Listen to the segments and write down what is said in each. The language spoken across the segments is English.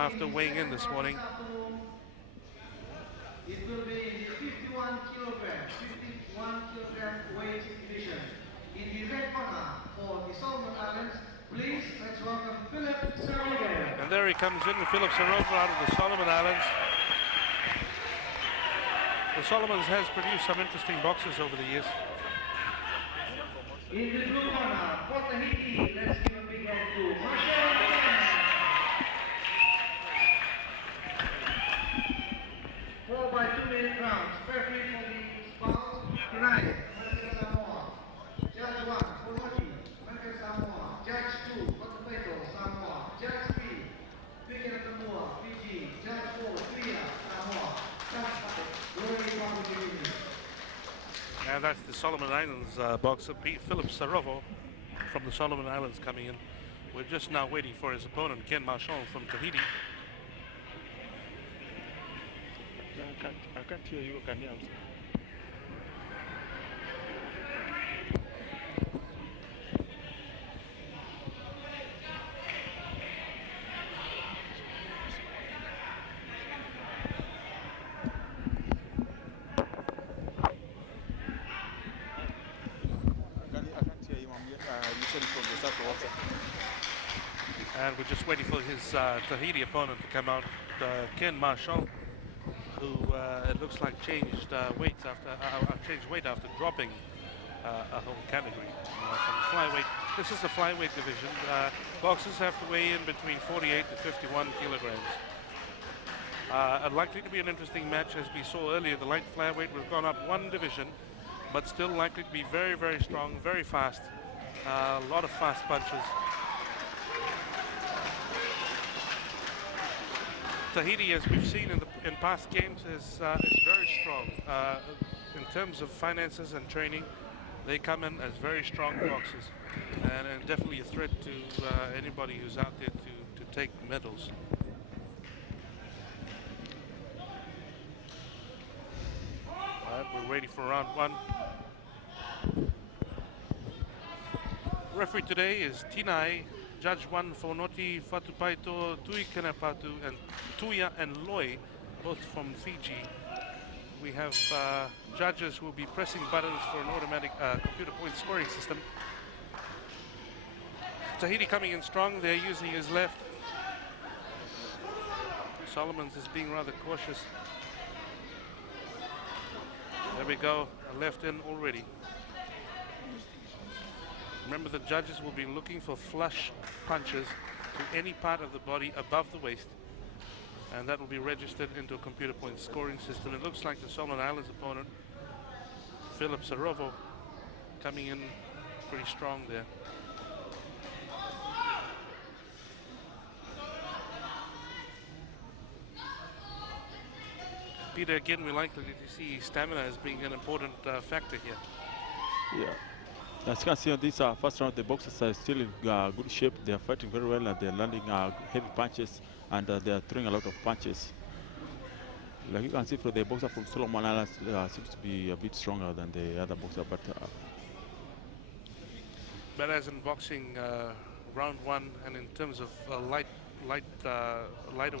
after weighing in this morning. It will be in the 51 kilogram weight division. In the red corner for the Solomon Islands, please let's welcome Philip Sarovo. And there he comes in, Philip Sarovo out of the Solomon Islands. The Solomons has produced some interesting boxers over the years. In the blue corner for Tahiti, let's give a big hand to Marshall. 4 by 2 minute rounds. Referee for the spouse tonight. American Samoa. Judge 1, Formoji. American Samoa. Judge 2, Cotabato, Samoa. Judge 3, Vicky Nakamura, Fiji. Judge 4, Tria, Samoa. Judge 5, Glory Republic. And that's the Solomon Islands boxer, Philip Sarovo from the Solomon Islands coming in. We're just now waiting for his opponent, Ken Marchand from Tahiti. I can't hear you. Can you? And we're just waiting for his Tahiti opponent to come out, Ken Marchand, who it looks like changed weight after dropping a whole category from flyweight. This is the flyweight division. Boxers have to weigh in between 48 to 51 kilograms. Likely to be an interesting match, as we saw earlier. The light flyweight we've gone up one division, but still likely to be very, very strong, very fast. A lot of fast punches. Tahiti, as we've seen in past games, is very strong. In terms of finances and training, they come in as very strong boxers, and definitely a threat to anybody who's out there to take medals. We're waiting for round one. Referee today is Tinai. Judge 1 for Noti Fatupaito, Tui Kenapatu, and Tuia and Loi, both from Fiji. We have judges who will be pressing buttons for an automatic computer point scoring system. Tahiti coming in strong, they're using his left. Solomons is being rather cautious. There we go, a left in already. Remember, the judges will be looking for flush punches to any part of the body above the waist, and that will be registered into a computer point scoring system. It looks like the Solomon Islands opponent, Philip Sarovo, coming in pretty strong there. Peter, again, we're likely to see stamina as being an important factor here. Yeah. As you can see on this first round, the boxers are still in good shape. They are fighting very well, and they're landing heavy punches, and they are throwing a lot of punches. Like you can see, for the boxer from Solomon Islands, seems to be a bit stronger than the other boxer. But as in boxing, round one, and in terms of lighter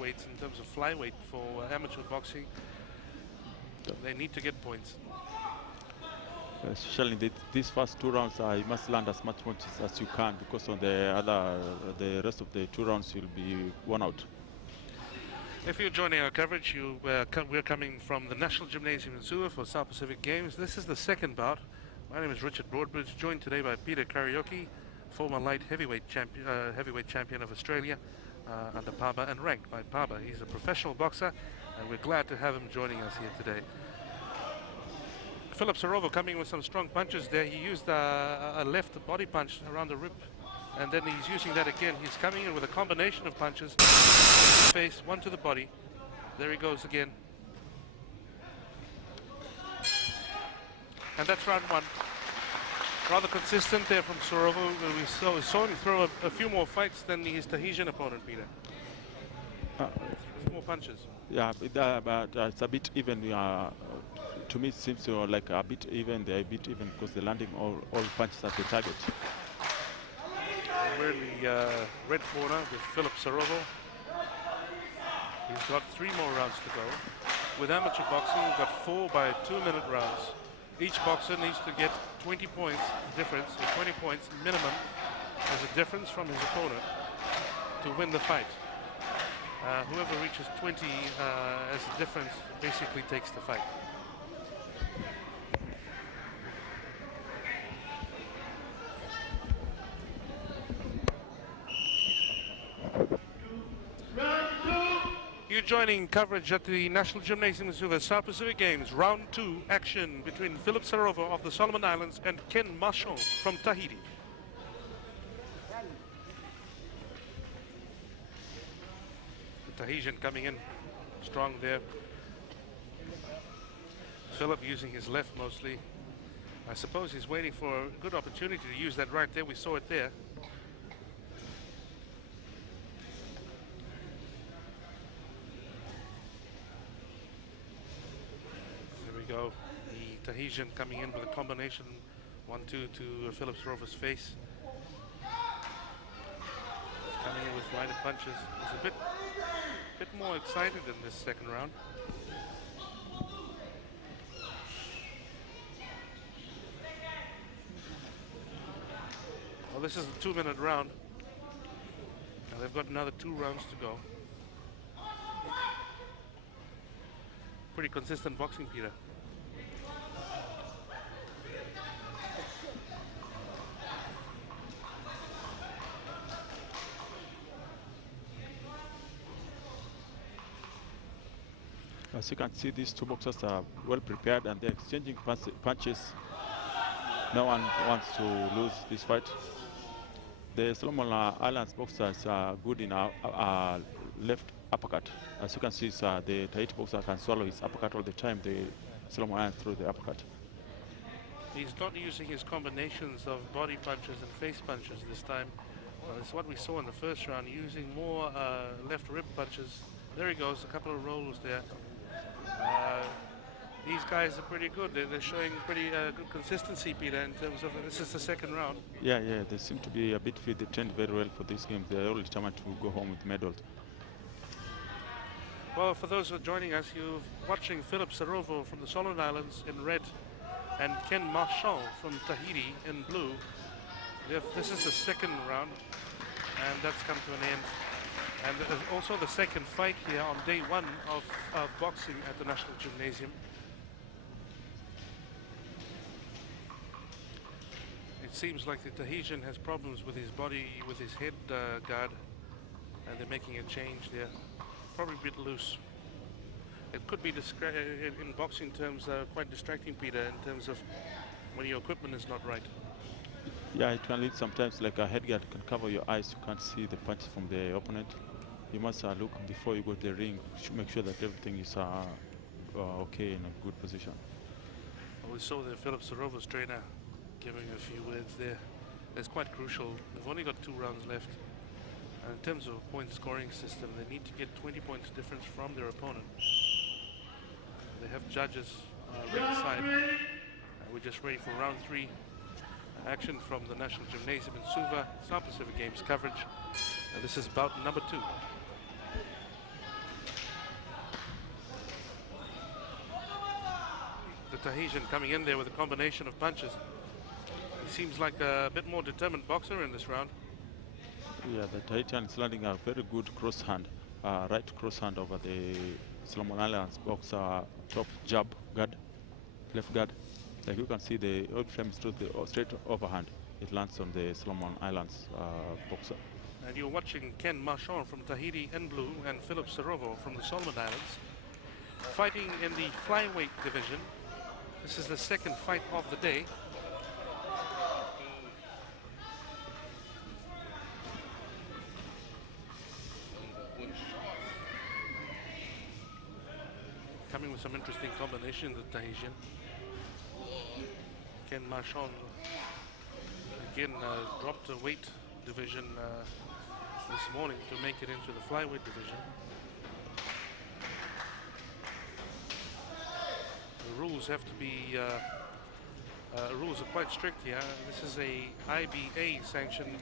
weights, in terms of flyweight for amateur boxing, they need to get points. Especially in these first two rounds, you must land as much points as you can, because on the rest of the two rounds, you'll be one out. If you're joining our coverage, we're coming from the National Gymnasium in Zua for South Pacific Games. This is the second bout. My name is Richard Broadbridge, joined today by Peter Karaoke, former light heavyweight champion of Australia under Paba, and ranked by Paba. He's a professional boxer, and we're glad to have him joining us here today. Philip Sarovo coming with some strong punches there. He used a left body punch around the rib, and then he's using that again. He's coming in with a combination of punches, face, one to the body. There he goes again. And that's round one. Rather consistent there from Sarovo. We saw him throw a few more fights than his Tahitian opponent, Peter. More punches. Yeah, but it's a bit even. To me, it seems like a bit even. They're a bit even because they're landing all punches at the target. We're in the red corner with Philip Sarovo. He's got 3 more rounds to go. With amateur boxing, we've got 4 by 2-minute rounds. Each boxer needs to get 20 points difference, or 20 points minimum as a difference from his opponent to win the fight. Whoever reaches 20 as a difference basically takes the fight. You're joining coverage at the National Gymnasium in Suva, South Pacific Games, round 2 action between Philip Sarovo of the Solomon Islands and Ken Marchand from Tahiti. The Tahitian coming in strong there. Philip using his left mostly. I suppose he's waiting for a good opportunity to use that right there. We saw it there. Go. The Tahitian coming in with a combination 1-2 to Philip Sarovo's face. Coming in with lighter punches. He's a bit more excited in this second round. Well, this is a 2-minute round. Now they've got another 2 rounds to go. Pretty consistent boxing, Peter. As you can see, these 2 boxers are well prepared and they're exchanging punches. No one wants to lose this fight. The Solomon Islands boxers are good in our left uppercut. As you can see, the Tahiti boxer can swallow his uppercut all the time. The Solomon Islands throw the uppercut. He's not using his combinations of body punches and face punches this time. It's what we saw in the first round, using more left rib punches. There he goes, a couple of rolls there. These guys are pretty good. They're showing pretty good consistency, Peter, in terms of this is the second round. Yeah, they seem to be a bit fit. They trained very well for this game. They're all determined to go home with medals. Well, for those who are joining us, you're watching Philip Sarovo from the Solomon Islands in red and Ken Marchand from Tahiti in blue. This is the second round, and that's come to an end. And also the second fight here on day 1 of boxing at the National Gymnasium. It seems like the Tahitian has problems with his body, with his head guard, and they're making a change there. Probably a bit loose. It could be, in boxing terms, quite distracting, Peter, in terms of when your equipment is not right. Yeah, it can lead sometimes, like a headguard can cover your eyes. You can't see the punches from the opponent. You must look before you go to the ring to make sure that everything is okay in a good position. Well, we saw the Philip Sarovo's trainer giving a few words there. That's quite crucial. They've only got 2 rounds left. And in terms of a point scoring system, they need to get 20 points difference from their opponent. They have judges ringside. We're just ready for round 3 action from the National Gymnasium in Suva, South Pacific Games coverage. And this is bout number 2. The Tahitian coming in there with a combination of punches. He seems like a bit more determined boxer in this round. Yeah, the Tahitian is landing a very good cross hand, right cross hand over the Solomon Islands boxer, top jab guard, left guard. Like you can see, the old frame is to the straight overhand. It lands on the Solomon Islands boxer. And you're watching Ken Marchand from Tahiti in blue and Philip Sarovo from the Solomon Islands fighting in the flyweight division. This is the second fight of the day. Coming with some interesting combinations, the Tahitian. Ken Marchand again dropped a weight division this morning to make it into the flyweight division. The rules have to be, rules are quite strict here. This is a IBA sanctioned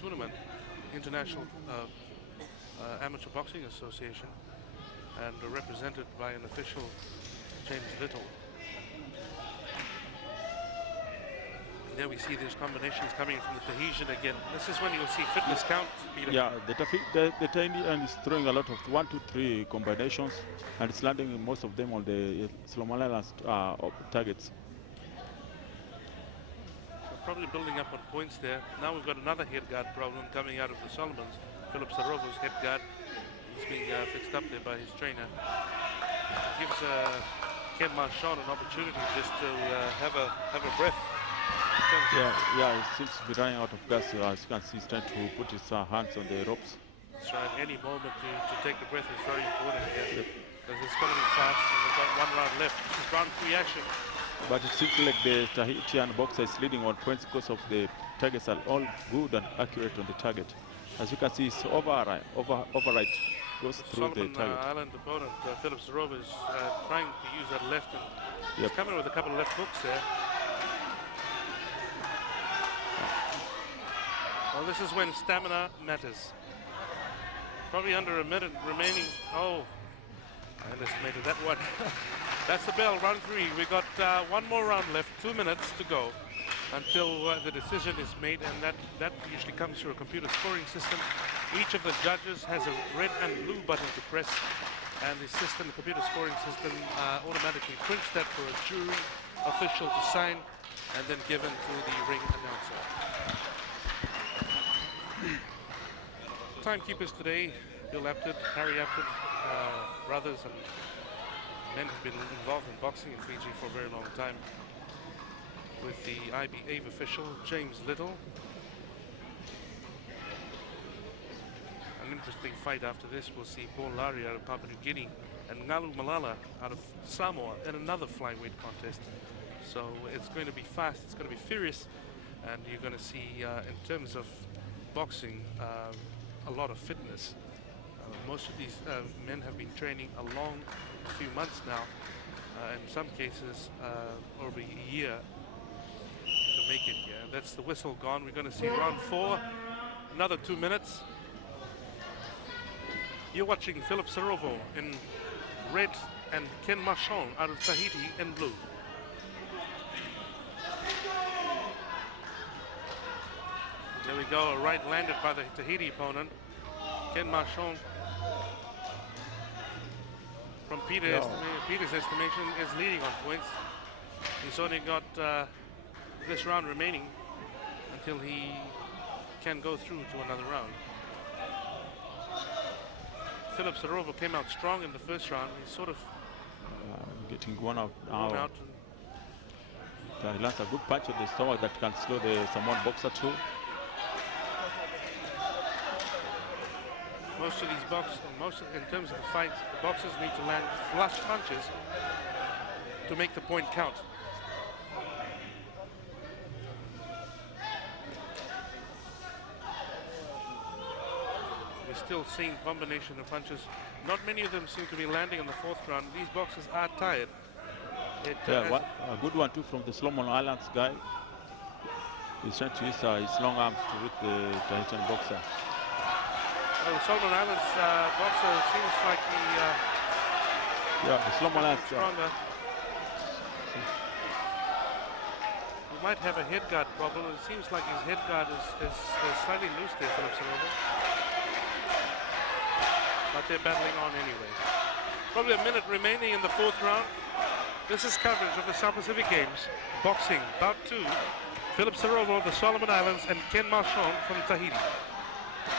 tournament, International Amateur Boxing Association. and represented by an official, James Little. There we see these combinations coming from the Tahitian again. This is when you'll see fitness count, Peter. Yeah, the Tahitian is throwing a lot of 1, 2, 3 combinations, and it's landing most of them on the Solomon Islands targets. Probably building up on points there. Now we've got another head guard problem coming out of the Solomons. Philip Sarovo's head guard. He's being fixed up there by his trainer. Gives Ken Marchand an opportunity just to have a breath. Yeah, he seems to be running out of gas. As you can see, he's trying to put his hands on the ropes. That's right. Any moment to take a breath is very important here. Because it's going to be fast, and we've got 1 round left. This is round 3 action. But it seems like the Tahitian boxer is leading on points because of the targets are all good and accurate on the target. As you can see, it's overright goes through the target. Island opponent, Philip Sarova, is trying to use that left, and he's coming with a couple of left hooks there. Well, this is when stamina matters. Probably under a minute remaining. Oh, I underestimated that one. That's the bell, round 3. We got 1 more round left, 2 minutes to go until the decision is made, and that usually comes through a computer scoring system. Each of the judges has a red and blue button to press, and the computer scoring system automatically prints that for a jury official to sign and then given to the ring announcer. Timekeepers today, Bill Apted, Harry Apted, brothers and men who've been involved in boxing in Fiji for a very long time. With the IBA official, James Little. An interesting fight after this. We'll see Paul Lari out of Papua New Guinea and Ngalu Malala out of Samoa in another flyweight contest. So it's going to be fast, it's going to be furious, and you're going to see, in terms of boxing, a lot of fitness. Most of these men have been training a few months now, in some cases over a year to make it here. That's the whistle gone. We're going to see round 4, another 2 minutes. You're watching Philip Sarovo in red and Ken Marchand out of Tahiti in blue. There we go, a right landed by the Tahiti opponent. Ken Marchand, from Peter's estimation, is leading on points. He's only got this round remaining until he can go through to another round. Philip Sarovo came out strong in the first round. He's sort of getting one out now. He lands a good punch at the stomach that can slow the Samoan boxer too. Most of these in terms of the fight, the boxers need to land flush punches to make the point count. We're still seeing combination of punches. Not many of them seem to be landing in the 4th round. These boxers are tired. A good one too from the Solomon Islands guy. He's trying to use his long arms to reach the Tahitian boxer. Well, the Solomon Islands boxer seems like he the Solomon Islands stronger. He might have a head guard problem. It seems like his head guard is slightly loose there, Philip Sarovo. But they're battling on anyway. Probably a minute remaining in the 4th round. This is coverage of the South Pacific Games. Boxing, bout 2. Philip Sarovo of the Solomon Islands and Ken Marchand from Tahiti.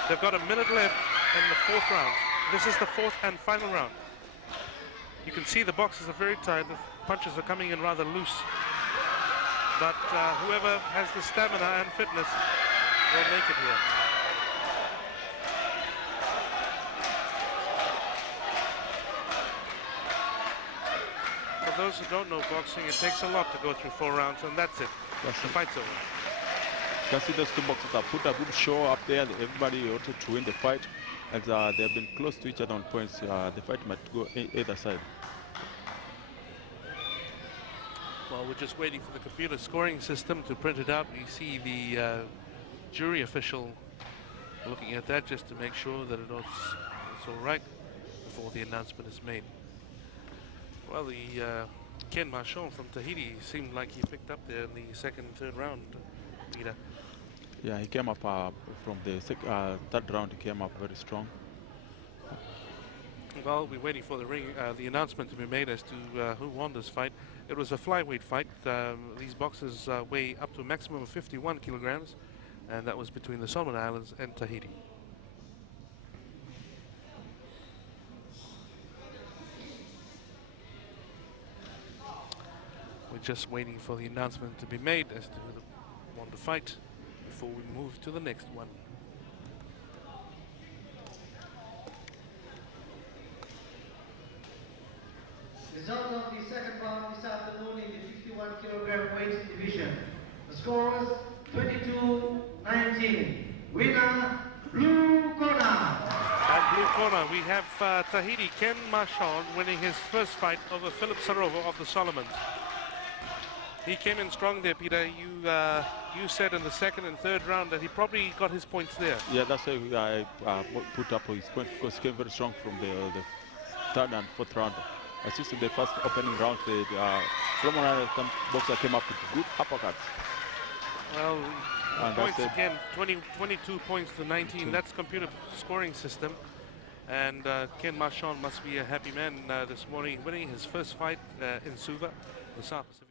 They've got a minute left in the 4th round. This is the 4th and final round. You can see the boxers are very tired. The punches are coming in rather loose. But whoever has the stamina and fitness will make it here. For those who don't know boxing, it takes a lot to go through 4 rounds, and that's it. The fight's over. You can see those two boxers have put a good show up there. Everybody wanted to win the fight, and they have been close to each other on points. The fight might go either side. Well, we're just waiting for the computer scoring system to print it out. We see the jury official looking at that just to make sure that it's all right. before the announcement is made. Well, the Ken Marchand from Tahiti seemed like he picked up there in the second and third round, Peter. Yeah, he came up from the third round. He came up very strong. Well, we're waiting for the announcement to be made as to who won this fight. It was a flyweight fight. These boxers weigh up to a maximum of 51 kilograms, and that was between the Solomon Islands and Tahiti. We're just waiting for the announcement to be made as to who won the fight before we move to the next one. Result of the second round this afternoon in the 51 kilogram weight division. The scores 22-19. Winner, blue corner. At blue corner, we have Tahiti Ken Marchand winning his first fight over Philip Sarovo of the Solomons. He came in strong there, Peter. You said in the second and third round that he probably got his points there. Yeah, that's why I put up his point, because he came very strong from the third and fourth round. As in the first opening round, the Solomon Island boxer came up with good uppercuts. Well, And points again, 22 points to 19. That's computer scoring system. And Ken Marchand must be a happy man this morning, winning his first fight in Suva, the South Pacific.